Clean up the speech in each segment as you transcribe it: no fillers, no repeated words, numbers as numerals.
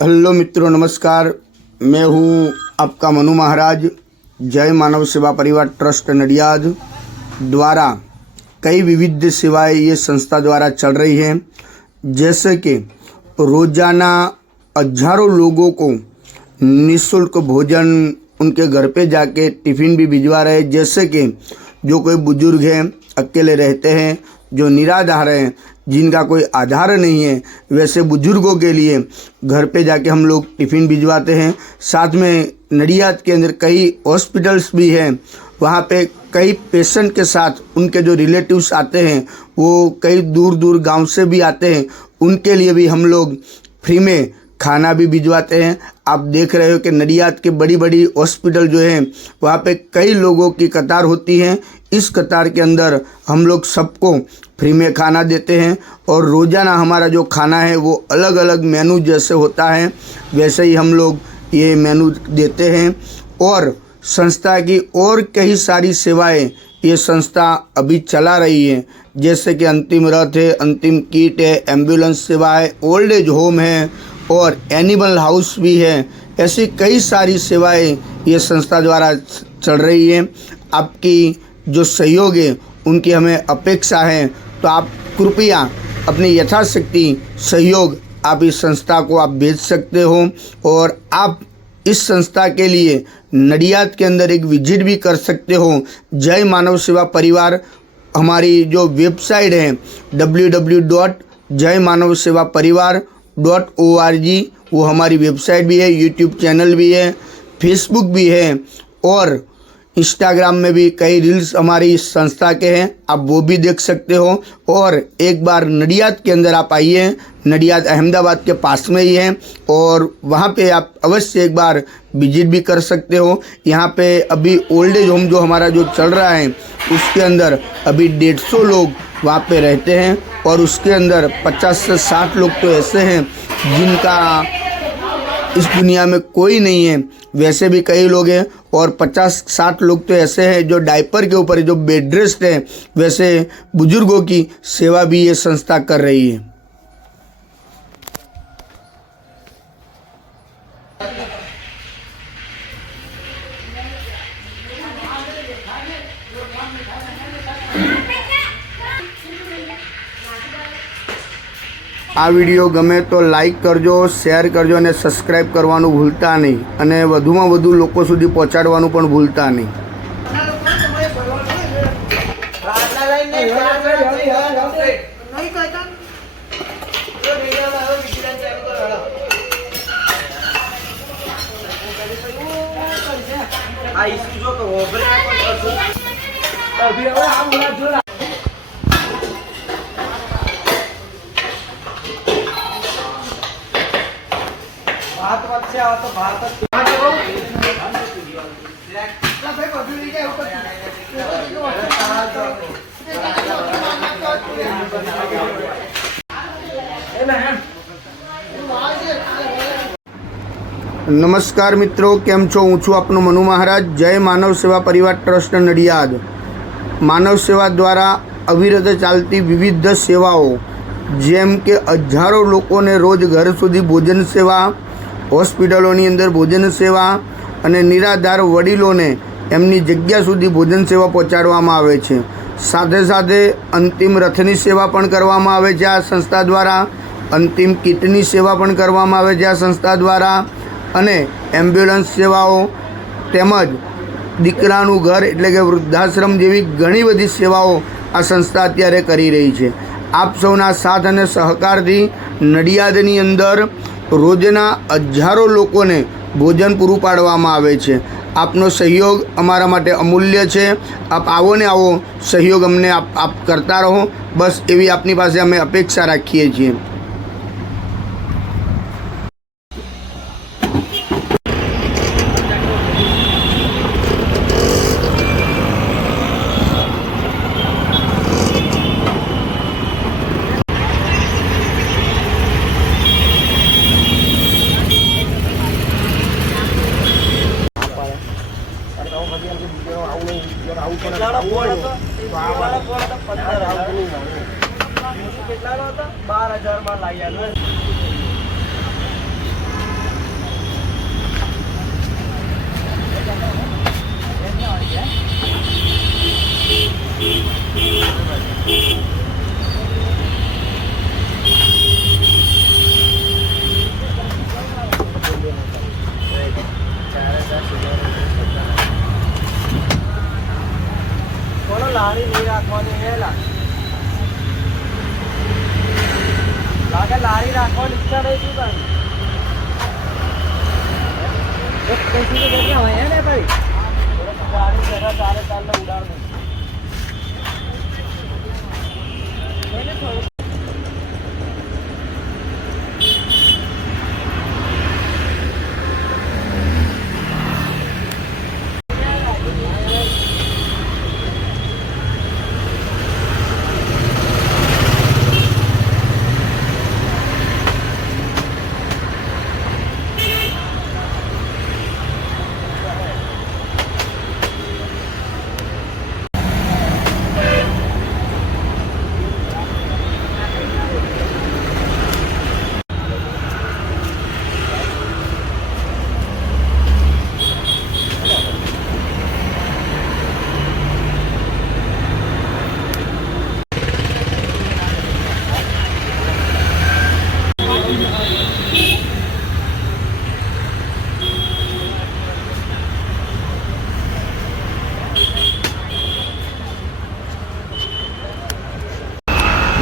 Hello मित्रों, नमस्कार। मैं हूं आपका मनु महाराज। जय मानव सेवा परिवार ट्रस्ट नडियाद द्वारा कई विविध सेवाएं ये संस्था द्वारा चल रही हैं, जैसे कि रोजाना हजारों लोगों को निःशुल्क भोजन उनके घर पे जाके टिफ़िन भी भिजवा रहे हैं। जैसे कि जो कोई बुजुर्ग हैं, अकेले रहते हैं, जो निराधार हैं, जिनका कोई आधार नहीं है, वैसे बुजुर्गों के लिए घर पे जाके हम लोग टिफ़िन भिजवाते हैं। साथ में नडियाद के अंदर कई हॉस्पिटल्स भी हैं, वहाँ पे कई पेशेंट के साथ उनके जो रिलेटिव्स आते हैं, वो कई दूर दूर गांव से भी आते हैं, उनके लिए भी हम लोग फ्री में खाना भी भिजवाते हैं। आप देख रहे हो कि नडियाद के बड़ी बड़ी हॉस्पिटल जो हैं, वहाँ पे कई लोगों की कतार होती है। इस कतार के अंदर हम लोग सबको फ्री में खाना देते हैं और रोज़ाना हमारा जो खाना है वो अलग अलग मेनू जैसे होता है वैसे ही हम लोग ये मेनू देते हैं। और संस्था की और कई सारी सेवाएं ये संस्था अभी चला रही है, जैसे कि अंतिम रथ है, अंतिम किट है, एम्बुलेंस सेवा है, ओल्ड एज होम है और एनिमल हाउस भी है। ऐसी कई सारी सेवाएं ये संस्था द्वारा चल रही है। आपकी जो सहयोग है उनकी हमें अपेक्षा है, तो आप कृपया अपनी यथाशक्ति सहयोग आप इस संस्था को आप भेज सकते हो। और आप इस संस्था के लिए नडियाद के अंदर एक विजिट भी कर सकते हो। जय मानव सेवा परिवार हमारी जो वेबसाइट है www.jaymanavsevaparivar.org, वो हमारी वेबसाइट भी है, यूट्यूब चैनल भी है, फेसबुक भी है और इंस्टाग्राम में भी कई रील्स हमारी इस संस्था के हैं, आप वो भी देख सकते हो। और एक बार नडियाद के अंदर आप आइए, नडियाद अहमदाबाद के पास में ही है और वहाँ पे आप अवश्य एक बार विजिट भी कर सकते हो। यहाँ पे अभी ओल्ड एज होम जो हमारा जो चल रहा है उसके अंदर अभी 150 लोग वहाँ पे रहते हैं और उसके अंदर 50 से 60 लोग तो ऐसे हैं जिनका इस दुनिया में कोई नहीं है, वैसे भी कई लोग हैं। और 50-60 लोग तो ऐसे हैं जो डायपर के ऊपर जो बेड रेस्ट है, वैसे बुजुर्गों की सेवा भी ये संस्था कर रही है। આ વિડીયો ગમે તો લાઈક કરજો, શેર કરજો અને સબસ્ક્રાઈબ કરવાનું ભૂલતા નહીં અને વધુમાં વધુ લોકો સુધી પહોંચાડવાનું પણ ભૂલતા નહીં। भात से आवा तो भात नमस्कार मित्रों, केम छो? हूँ छूँ आपनो मनु महाराज। जय मानव सेवा परिवार ट्रस्ट नडियाद। मानव सेवा द्वारा अविरत चालती विविध सेवाओं जेम के हजारों लोगों ने रोज घर सुधी भोजन सेवा, હોસ્પિટલોની અંદર ભોજન સેવા અને નિરાધાર વડીલોને એમની જગ્યા સુધી ભોજન સેવા પહોંચાડવામાં આવે છે। સાથે સાથે અંતિમ રથની સેવા પણ કરવામાં આવે છે આ સંસ્થા દ્વારા, અંતિમ કિટની સેવા પણ કરવામાં આવે છે આ સંસ્થા દ્વારા અને એમ્બ્યુલન્સ સેવાઓ તેમજ દીકરાનું ઘર એટલે કે વૃદ્ધાશ્રમ જેવી ઘણી બધી સેવાઓ આ સંસ્થા અત્યારે કરી રહી છે। આપ સૌના સાથ અને સહકારથી નડિયાદની અંદર રોજના હજારો લોકોને ભોજન પૂરું પાડવામાં આવે છે. આપનો સહયોગ અમારા માટે અમૂલ્ય છે. આપ આવો ને આવો સહયોગ અમને આપ કરતા રહો, બસ એવી આપની પાસે અમે અપેક્ષા રાખીએ છીએ. કેટલાનો ફોન હતો? 15 આવું નહીં મળે. કેટલાનો હતો? 12,000 માં લાવી આવ્યો. કોનો લારી નહીં રાખવાની હે લાગે લારી રાખવાની ઈચ્છા નહીં શું તારી? એક પૈસી તો જગ્યા હોય ને ભાઈ ગાડી જરા ચાલે ચાલે ઉડાડવું એને થોડું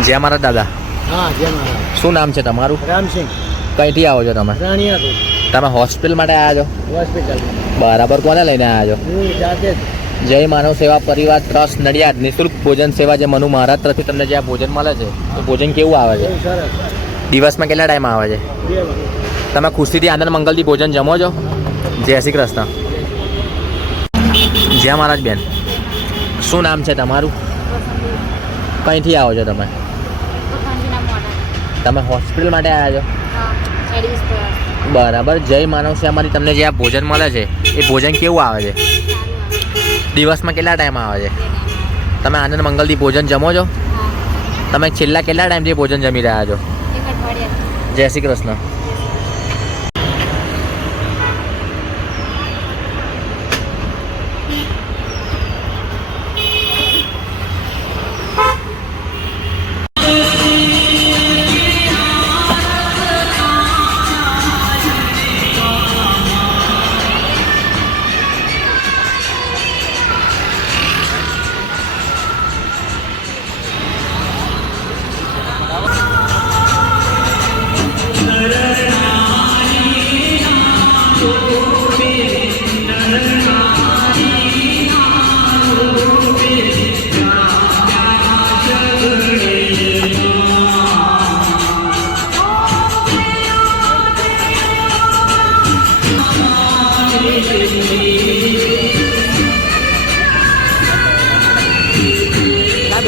જય મારા દાદા. હા જય મહારાજ. શું નામ છે તમારું? રામસિંહ કઈથી આવો છો તમે? રાણીયા તમે હોસ્પિટલ માટે આવ્યા છો? હોસ્પિટલ બરાબર. કોને લઈને આવ્યા છો? હું જાતે જ જય માનવ સેવા પરિવાર ટ્રસ્ટ નડિયાદ નિઃશુલ્ક ભોજન સેવા જે મનુ મહારાજ તરફથી તમને જે આ ભોજન મળે છે એ ભોજન કેવું આવે છે? બહુ સરસ. દિવસમાં કેટલા ટાઈમ આવે છે? 2 વાગે. તમે ખુશીથી આનંદ મંગલથી ભોજન જમો છો? જય શ્રી કૃષ્ણ. જય મહારાજ બેન. શું નામ છે તમારું? કઈથી આવો છો તમે? તમે હોસ્પિટલ માટે આવ્યા છો? બરાબર. જય માનવ સેવામાંથી તમને જે આ ભોજન મળે છે એ ભોજન કેવું આવે છે? દિવસમાં કેટલા ટાઈમ આવે છે? તમે આનંદ મંગલથી ભોજન જમો છો? તમે છેલ્લા કેટલા ટાઈમથી ભોજન જમી રહ્યા છો? જય શ્રી કૃષ્ણ.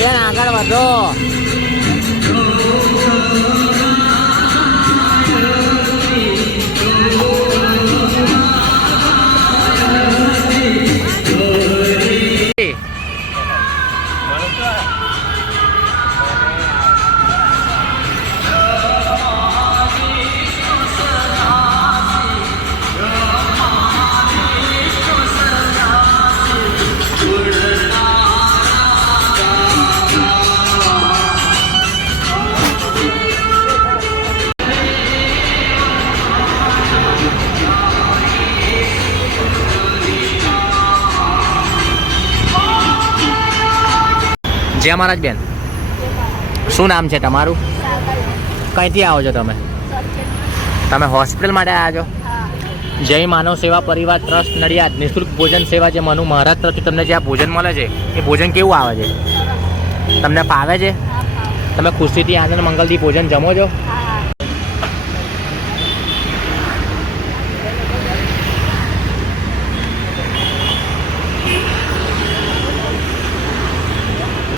બેન આગળ વધો. જય મહારાજ બેન. શું નામ છે તમારું? કઈથી આવો છો તમે? તમે હોસ્પિટલ માટે આવ્યા છો? જય માનવ સેવા પરિવાર ટ્રસ્ટ નડિયાદ નિઃશુલ્ક ભોજન સેવા જે મનુ મહારાજ તરફથી તમને જે આ ભોજન મળે છે એ ભોજન કેવું આવે છે? તમને ફાવે છે? તમે ખુશીથી આનંદ મંગલથી ભોજન જમો છો?